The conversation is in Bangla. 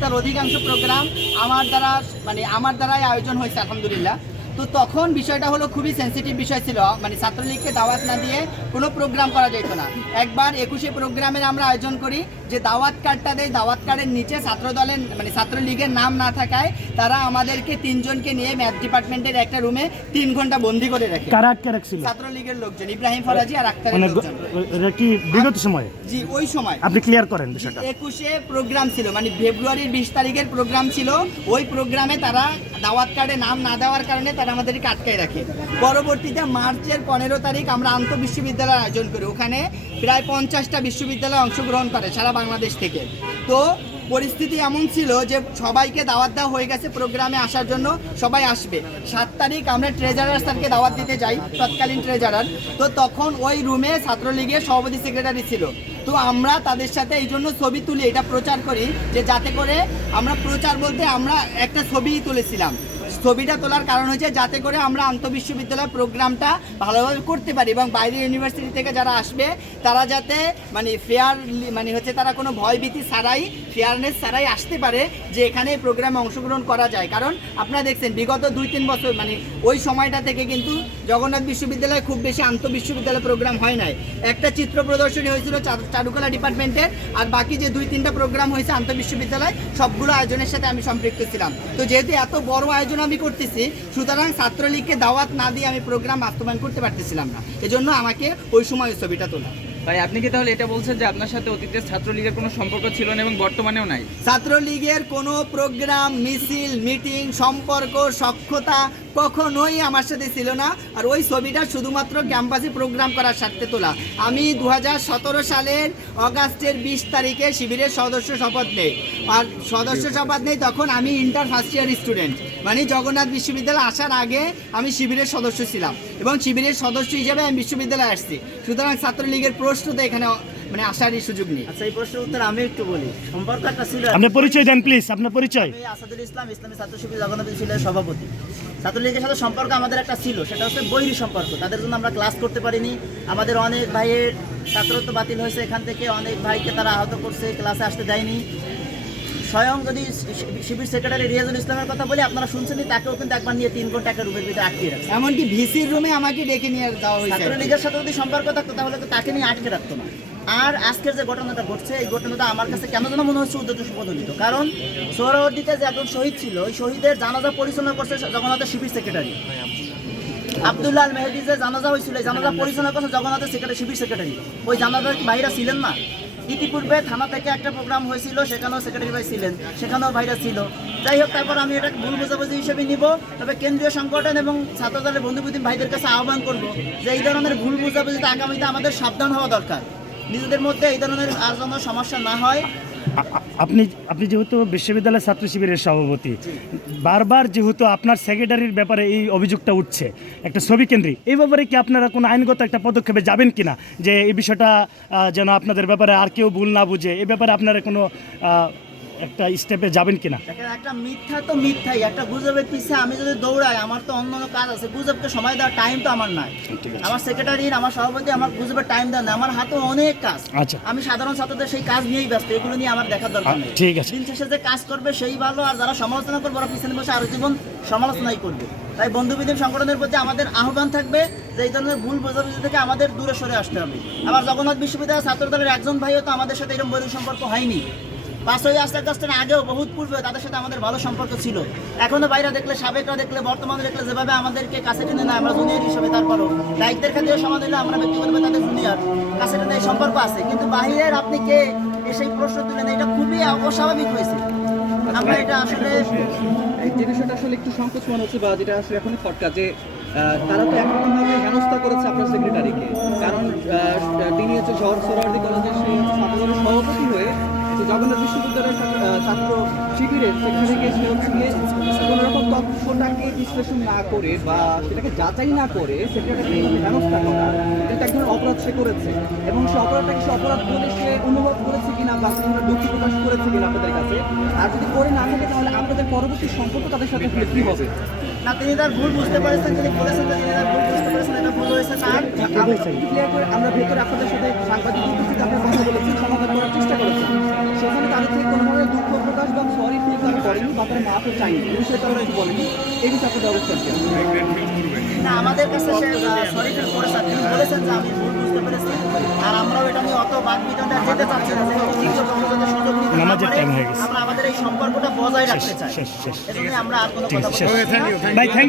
তার অধিকাংশ প্রোগ্রাম আমার দ্বারাই আয়োজন হয়েছে আলহামদুলিল্লাহ। তো তখন বিষয়টা হলো খুবই সেন্সিটিভ বিষয় ছিল, ছাত্রলীগকে দাওয়াত না দিয়ে কোনো প্রোগ্রাম করা যেত না। একবার 21শে প্রোগ্রামের আমরা আয়োজন করি, যে দাওয়াত কার্ডটা দেয়, দাওয়াত কার্ডের নিচে ছাত্রদলের ছাত্রলীগের নাম না থাকায় তারা আমাদেরকে 3 জনকে নিয়ে ম্যাথ ডিপার্টমেন্টের একটা রুমে 3 ঘন্টা বন্দি করে রাখে। কারা ছিল? ছাত্রলীগের লোকজন, ইব্রাহিম ফরাজি আর আক্তারের লোকজন। এটা কি বিগত সময়ে? জি, ওই সময়। আপনি ক্লিয়ার করেন বিষয়টা। 21শে প্রোগ্রাম ছিল, ফেব্রুয়ারির 20 তারিখের প্রোগ্রাম ছিল। ওই প্রোগ্রামে তারা দাওয়াত কার্ডে নাম না দেওয়ার কারণে তারা আমাদেরকে আটকায় রাখে। পরবর্তীতে মার্চের 15 তারিখ আমরা আন্তঃবিশ্ববিদ্যালয় আয়োজন করি। ওখানে প্রায় 50টা বিশ্ববিদ্যালয় অংশগ্রহণ করে সারা বাংলাদেশ থেকে। তো পরিস্থিতি এমন ছিল যে সবাইকে দাওয়াত দেওয়া হয়ে গেছে প্রোগ্রামে আসার জন্য, সবাই আসবে। 7 তারিখ আমরা ট্রেজারার স্যারকে দাওয়াত দিতে যাই, তৎকালীন ট্রেজারার। তো তখন ওই রুমে ছাত্রলীগের সভাপতি সেক্রেটারি ছিল। তো আমরা তাদের সাথে এই জন্য ছবি তুলি, এটা প্রচার করি যে যাতে করে আমরা প্রচার বলতে আমরা একটা ছবি তুলেছিলাম। ছবিটা তোলার কারণ হচ্ছে যাতে করে আমরা আন্তঃবিশ্ববিদ্যালয় প্রোগ্রামটা ভালোভাবে করতে পারি এবং বাইরের ইউনিভার্সিটি থেকে যারা আসবে তারা যাতে ফেয়ার তারা কোনো ভয়ভীতি ছাড়াই, ফেয়ারনেস ছাড়াই আসতে পারে, যে এখানে এই প্রোগ্রামে অংশগ্রহণ করা যায়। কারণ আপনারা দেখছেন বিগত 2-3 বছর ওই সময়টা থেকে কিন্তু জগন্নাথ বিশ্ববিদ্যালয়ে খুব বেশি আন্তঃবিশ্ববিদ্যালয় প্রোগ্রাম হয় নাই। একটা চিত্র প্রদর্শনী হয়েছিল চারুকলা ডিপার্টমেন্টের, আর বাকি যে 2-3টা প্রোগ্রাম হয়েছে আন্তঃবিশ্ববিদ্যালয়, সবগুলো আয়োজনের সাথে আমি সম্পৃক্ত ছিলাম। তো যেহেতু এত বড় আয়োজন আমি করতেছি, সুতরাং ছাত্রলীগকে দাওয়াত না দিয়ে আমি প্রোগ্রাম বাস্তবায়ন করতে পারতেছিলাম না। এজন্য আমাকে ওই সময় ছবিটা তোলা। ভাই, আপনি কি তাহলে এটা বলছেন যে আপনার সাথে অতীতে ছাত্রলীগের কোনো সম্পর্ক ছিল না এবং বর্তমানেও নাই? ছাত্রলীগের কোনো প্রোগ্রাম, মিছিল, মিটিং, সম্পর্ক, সখ্যতা কখনোই আমার সাথে ছিল না। আর ওই ছবিটা শুধুমাত্র ক্যাম্পাসে প্রোগ্রাম করার স্বার্থে তোলা। আমি 2017 সালের অগাস্টের 20 তারিখে শিবিরের সদস্য শপথ নেই। আর সদস্য শপথ নেই তখন আমি inter first year student, Jagannath বিশ্ববিদ্যালয়ে আসার আগে আমি শিবিরের সদস্য ছিলাম এবং শিবিরের সদস্য হিসেবে আমি বিশ্ববিদ্যালয়ে আসছি। সুতরাং ছাত্রলীগের প্রশ্ন তো এখানে আসারই সুযোগ নেই। আচ্ছা, এই প্রশ্নের উত্তর আমি একটু বলি। সম্পর্ক একটা ছিল। আপনার পরিচয় দেন প্লিজ, আপনার পরিচয়। আমি আসাদুল ইসলাম, ইসলামী ছাত্র শিবির জগন্নাথ বিশ্ববিদ্যালয়ের সভাপতি। ছাত্রলীগের সাথে সম্পর্ক আমাদের একটা ছিল, সেটা হচ্ছে বৈরী সম্পর্ক। তাদের জন্য আমরা ক্লাস করতে পারিনি। আমাদের অনেক ভাইয়ের ছাত্রত্ব বাতিল হয়েছে, এখান থেকে অনেক ভাইকে তারা আহত করছে, ক্লাসে আসতে দেয়নি। স্বয়ং যদি শিবির সেক্রেটারি রিয়াজুল ইসলামের কথা বলি, আপনারা শুনছেনই, তাকেও কিন্তু একবার নিয়ে 3 ঘন্টা একটা রুমের ভিতরে আটকে রাখছে। এমনকি ভিসির রুমে আমাকে ডেকে নিয়ে যাওয়া হয়েছে। ছাত্রলীগের সাথে যদি সম্পর্ক থাকতো তাহলে তো তাকে নিয়ে আটকে রাখতো না। আর আজকের যে ঘটনাটা ঘটছে, এই ঘটনাটা আমার কাছে কেন যেন মনে হচ্ছে উদ্দেশ্য প্রণোদিত। কারণ সোহরাওয়ার্দীতে যে একজন শহীদ ছিল, ওই শহীদের জানাজা পরিচালনা করছে জগন্নাথের শিবির সেক্রেটারি। আব্দুল্লাহ আল মেহেদি যে জানাজা হয়েছিল, এই জানাজা পরিচালনা করছে জগন্নাথের শিবির সেক্রেটারি। ওই জানাজার কি ভাইরা ছিলেন না? ইতিপূর্বে থানা থেকে একটা প্রোগ্রাম হয়েছিল, সেখানেও সেক্রেটারি ভাই ছিলেন, সেখানেও ভাইরা ছিল। যাই হোক, তারপর আমি এটা ভুল বোঝাবুঝি হিসেবে নিব। তবে কেন্দ্রীয় সংগঠন এবং ছাত্রদলের বন্ধুপ্রতিম ভাইদের কাছে আহ্বান করব যে এই ধরনের ভুল বোঝাবুঝিতে আগামীতে আমাদের সাবধান হওয়া দরকার, নিজেদের মধ্যে এই ধরনের আর যেন সমস্যা না হয়। আপনি যেহেতু বিশ্ববিদ্যালয় ছাত্র শিবিরের সভাপতি, বারবার যেহেতু আপনার সেক্রেটারির ব্যাপারে এই অভিযোগটা উঠছে একটা ছবি কেন্দ্রিক, এই ব্যাপারে কি আপনারা কোনো আইনগত একটা পদক্ষেপে যাবেন কিনা, যে এই বিষয়টা যেন আপনাদের ব্যাপারে আর কেউ ভুল না বুঝে, এই ব্যাপারে আপনারা কোনো একটা স্টেপে যাবেন কিনা? একটা মিথ্যা তো মিথ্যাই, একটা গুজবের পিছে আমি যদি দৌড়াই, আমার তো অন্য কাজ আছে। গুজবকে সময় দেওয়ার টাইম তো আমার নাই। আমার সেক্রেটারি, আমার সভাপতি আমার গুজবের টাইম দেন না, আমার হাতে অনেক কাজ। আচ্ছা, আমি সাধারণ ছাত্রদের সেই কাজ নিয়েই ব্যস্ত, এগুলো নিয়ে আমার দেখার দরকার নেই। ঠিক আছে, দিন শেষে যে কাজ করবে সেই ভালো, আর যারা সমালোচনা করবে ওরা পিছনে বসে আরো জীবন সমালোচনাই করবে। তাই বন্ধুবিধি সংগঠনের প্রতি আমাদের আহ্বান থাকবে যে এই ধরনের ভুল বোঝাবুঝি থেকে আমাদের দূরে সরে আসতে হবে। আবার জগন্নাথ বিশ্ববিদ্যালয়ের ছাত্রদলের একজন ভাইও তো আমাদের সাথে এরকম বৈরী সম্পর্ক হয়নি। 5ই আগস্টের আগেও বহুত পূর্বে তাদের সাথে আমাদের ভালো সম্পর্ক ছিল। এখনো বাইরে দেখলে, সাবেকরা দেখলে, বর্তমানে দেখলে যেভাবে আমাদেরকে কাছে টেনে নেয়, আমরা জুনিয়র হিসেবে, তারপরও দায়িত্বের ক্ষেত্রে সমাধান হলে আমরা ব্যক্তিগতভাবে তাদের জুনিয়র, কাছে টেনে এই সম্পর্ক আছে। কিন্তু বাহিরের আপনি কে সেই প্রশ্ন তুলে নেয়, এটা খুবই অস্বাভাবিক হয়েছে। আমরা এটা আসলে যে বিষয়টা আসলে একটু সংকোচ মনে হচ্ছে, বা যেটা আসলে এখন ফটকা, যে তারা তো একরকমভাবে হেনস্থা করেছে আপনার সেক্রেটারিকে। কারণ তিনি হচ্ছে সোহরাওয়ার্দী কলেজের সেই ছাত্রদলের সভাপতি হয়ে জগন্নাথ বিশ্ববিদ্যালয়ের ছাত্র শিবিরের সেখানে গিয়ে হচ্ছে কোনো রকম তথ্যটাকে বিশ্লেষণ না করে বা সেটাকে যাচাই না করে সেক্রেটারি হেনস্থা করা, এটা এক ধরনের অপরাধ সে করেছে। এবং সে অপরাধটাকে সে অপরাধ বলে সে অনুভব করেছে কিনা বা দুঃখ প্রকাশ করেছে কিনা আপনাদের কাছে, আর যদি করে না থাকে তাহলে আপনাদের পরবর্তী সম্পর্ক তাদের সাথে কী হবে? না, তিনি তার ভুল বুঝতে পেরেছেন, তিনি বলেছেন যে তিনি তার ভুল বুঝতে পেরেছেন, এটা ভুল হয়েছে তার। আমরা ভেতরে আপনাদের সাথে সাংবাদিক উপস্থিত আপনার কথা বলেছি, সমাধান করার চেষ্টা করেছি। সেখানে তাদের থেকে কোনো ধরনের দুঃখ প্রকাশ বা সরি তারা মাফও চাইনি, এই বিষয়টা আমরা একটু বলেন, এই বিষয়ে আপনাদের অবস্থান কি? না, আমাদের কাছে সে সরি ফিল করেছে, তিনি বলেছেন যে আমি ভুল বুঝতে পেরেছি, আর আমরাও এটা নিয়ে অত বাদ বিতণ্ডা যেতে চাচ্ছি না, যে দ্বিতীয় পক্ষকে সুযোগ দিতে না নামাজের পারে, টাইম হয়ে গেছে। আমরা আমাদের এই সম্পর্কটা বজায় রাখতে চাই। শেষ। এজন্য আমরা আর কোনো ঠিক কথা আছে, বলতে শেষ। চাচ্ছি না। ভাই থ্যাংক